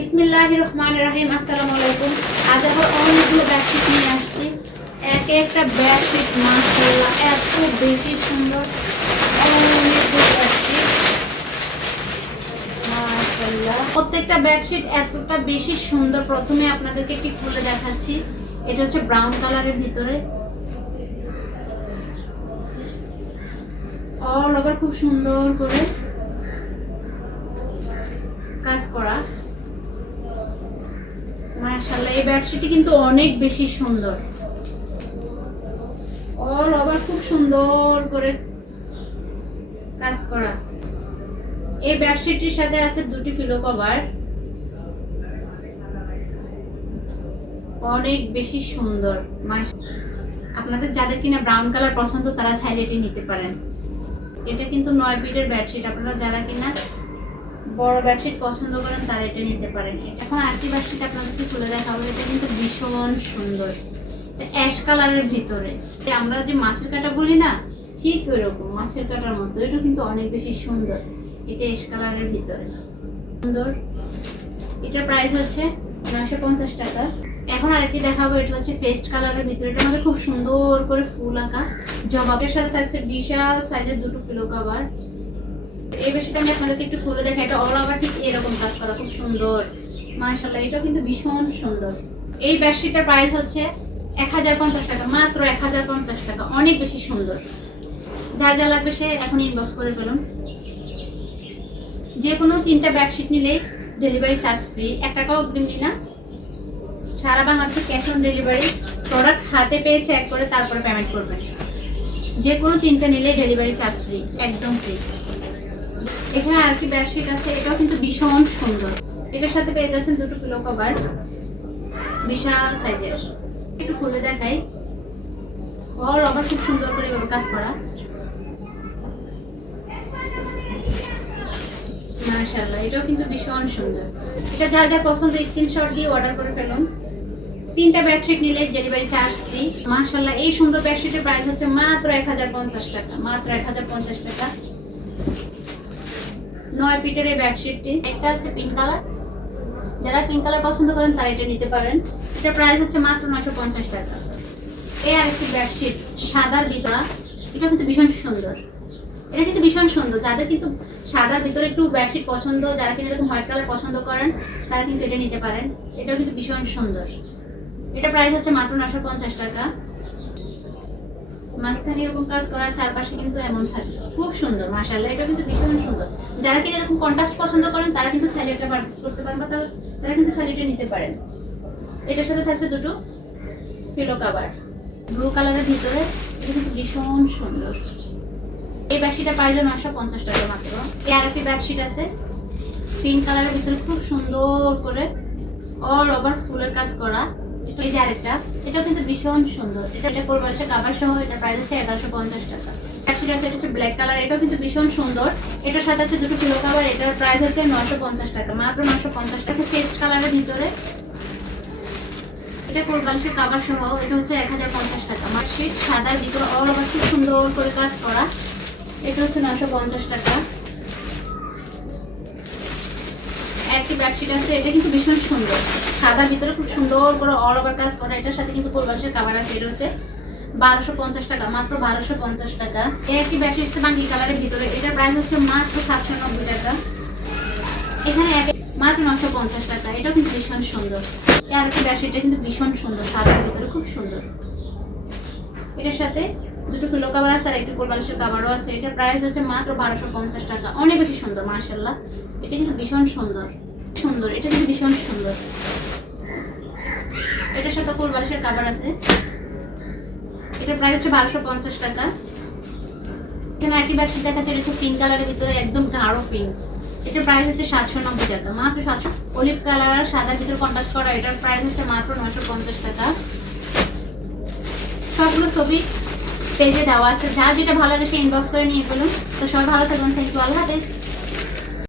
বিসমিল্লাহির রহমানির রহিম। আসসালামু আলাইকুম। আজ আবার অনেকগুলো বেডশিট নিয়ে আসছি। একটা বেডশিট মাশাআল্লাহ এত বেশি সুন্দর, অনেকগুলো বেডশিট মাশাআল্লাহ। প্রত্যেকটা বেডশিট এতটা বেশি সুন্দর। প্রথমে আপনাদেরকে একটু খুলে দেখাচ্ছি। এটা হচ্ছে ব্রাউন কালারের ভিতরে, অল ওভার খুব সুন্দর করে কাজ করা মাশাআল্লাহ। এই বেডশিটটি কিন্তু অনেক বেশি সুন্দর, অল ওভার খুব সুন্দর করে কাজ করা। এই বেডশিটটির সাথে আছে দুটি পিলো কভার, অনেক বেশি সুন্দর। আপনাদের যাদের কিনা ব্রাউন কালার পছন্দ তারা চাইলে এটি নিতে পারেন। এটা কিন্তু 9 ফিটের বেডশিট। আপনারা যারা কিনা বড় বেডশিট পছন্দ করেন তারা এটা নিতে পারেন। এখন আরেকটি বেডশিট আপনাদেরকে খুলে দেখাবো। এটা কিন্তু ভীষণ সুন্দর, অ্যাশ কালারের ভিতরে। আমরা যে মাছের কাঁটা বলি না, ঠিক ওইরকম মাছের কাঁটার মতো। এটা কিন্তু অনেক বেশি সুন্দর। এটা অ্যাশ কালারের ভিতরে সুন্দর। এটার প্রাইস হচ্ছে 950 টাকা। এখন আরেকটি দেখাবো। এটা হচ্ছে পেস্ট কালারের ভিতরে। এটার মধ্যে খুব সুন্দর করে ফুল আঁকা জবাবের সাথে থাকছে বিশাল সাইজের দুটো পিলো কভার। এই বেশিটা আমি আপনাদেরকে একটু খুলে দেখাই। এটা অল ওভার ঠিক এরকম কাজ করা, খুব সুন্দর মাশাআল্লাহ। এটা কিন্তু ভীষণ সুন্দর। এই বেডশিটের প্রাইস হচ্ছে 1050 টাকা, মাত্র 1050 টাকা। অনেক বেশি সুন্দর। যার যা লাগবে সে এখন ইনবক্স করে ফেলুন। যে কোনো 3টা বেডশিট নিলেই ডেলিভারি চার্জ ফ্রি, 1 টাকাও অগ্রিম দিই না। সারা বাংলাদেশে ক্যাশ অন ডেলিভারি। প্রোডাক্ট হাতে পেয়ে চেক করে তারপরে পেমেন্ট করবেন। যে কোনো 3টা নিলেই ডেলিভারি চার্জ ফ্রি, একদম ফ্রি। এখানে আর কি বেডশিট আছে, এটাও কিন্তু ভীষণ সুন্দর। এটার সাথে পেয়ে যাচ্ছেন দুটো পিলো কভার বিশাল সাইজের। একটু খুলে দেখাই। অল ওভার খুব সুন্দর করে এভাবে কাজ করা মাশাআল্লাহ। এটাও কিন্তু ভীষণ সুন্দর। এটা যার যার পছন্দ স্ক্রিনশট দিয়ে অর্ডার করে ফেলুন। 3টা বেডশিট নিলে ডেলিভারি চার্জ ফ্রি মাশাআল্লাহ। এই সুন্দর বেডশিটের প্রাইস হচ্ছে মাত্র 1050 টাকা, মাত্র 1050 টাকা। 9 ফিটের এই বেডশিটটি। একটা আছে পিঙ্ক কালার, যারা পিঙ্ক কালার পছন্দ করেন তারা এটা নিতে পারেন। এটার প্রাইস হচ্ছে মাত্র 950 টাকা। এই আরেকটি বেডশিট সাদার ভিতরে। এটা কিন্তু ভীষণ সুন্দর। এটা কিন্তু ভীষণ সুন্দর। যাদের কিন্তু সাদার ভিতরে একটু বেডশিট পছন্দ, যারা কিন্তু এরকম হোয়াইট কালার পছন্দ করেন তারা কিন্তু এটা নিতে পারেন। এটাও কিন্তু ভীষণ সুন্দর। এটা প্রাইস হচ্ছে মাত্র 950 টাকা। মাঝখানে এরকম কাজ করা, চারপাশে কিন্তু এমন থাকে, খুব সুন্দর মাশাআল্লাহ। এটা কিন্তু ভীষণ সুন্দর। যারা কিনা এরকম কন্ট্রাস্ট পছন্দ করেন তারা কিন্তু চাইলে এটা পারচেজ করতে পারেন, বা তারা কিন্তু চাইলে এটা নিতে পারেন। এটার সাথে থাকছে দুটো পিলো কভার ব্লু কালারের ভিতরে। এটা কিন্তু ভীষণ সুন্দর। এই বেডশিটের প্রাইস 950 টাকা মাত্র। এই আরেকটি বেডশিট আছে পিঙ্ক কালারের ভিতরে, খুব সুন্দর করে অল ওভার ফুলের কাজ করা। এই যে আরেকটা, এটাও কিন্তু ভীষণ সুন্দর। এটা পরবাসে কভার সহ। এটা প্রাইস হচ্ছে 1150 টাকা। বেডশিট আছে, এটা হচ্ছে ব্ল্যাক কালার। এটাও কিন্তু ভীষণ সুন্দর। এটার সাথে আছে দুটো পিলো কভার। এটার প্রাইস হচ্ছে 950 টাকা, মাত্র 950 টাকা। পেস্ট কালারের ভিতরে, এটা পরবাসে কভার সহ। এটা হচ্ছে 1050 টাকা। বেডশিট সাদার ভিতরে অল ওভার খুব সুন্দর করে কাজ করা। এটা হচ্ছে 950 টাকা। একটি বেডশিট আছে, এটা কিন্তু ভীষণ সুন্দর। সাদার ভিতরে খুব সুন্দর করে অল ওভার কাজ করা। এটার সাথে কিন্তু পরবাসের কভার আছে। এটা হচ্ছে 1250 টাকা, মাত্র 1250 টাকা। এই একটি বেডশিট আছে বাঙ্গি কালারের ভিতরে। এটার প্রাইস হচ্ছে মাত্র 790 টাকা। এখানে মাত্র 950 টাকা। এটাও কিন্তু ভীষণ সুন্দর। এই আরেকটি বেডশিটটা কিন্তু ভীষণ সুন্দর, সাদার ভিতরে খুব সুন্দর। এটার সাথে দুটো পিলো কভার আছে আর একটি কোলবালিশের কভারও আছে। এটার প্রাইস হচ্ছে মাত্র 1250 টাকা। অনেক বেশি সুন্দর মাশাআল্লাহ। এটা কিন্তু ভীষণ সুন্দর সুন্দর। এটা কিন্তু ভীষণ সুন্দর। এটার সাথে কোলবালিশের কভার আছে। এটার প্রাইস হচ্ছে 1250 টাকা। এখানে একটি বেডশিট দেখাচ্ছে, এটা হচ্ছে পিঙ্ক কালারের ভিতরে, একদম গাঢ় পিঙ্ক। এটার প্রাইস হচ্ছে 790 টাকা, মাত্র 700। অলিভ কালার আর সাদার ভিতরে কন্ট্রাস্ট করা। এটার প্রাইস হচ্ছে মাত্র 950 টাকা। সবগুলো ছবি পেজে দেওয়া আছে। যার যেটা ভালো লাগে সে ইনবক্স করে নিয়ে ফেলুন। তো সবাই ভালো থাকবেন। Thank you. আল্লাহ হাফেজ।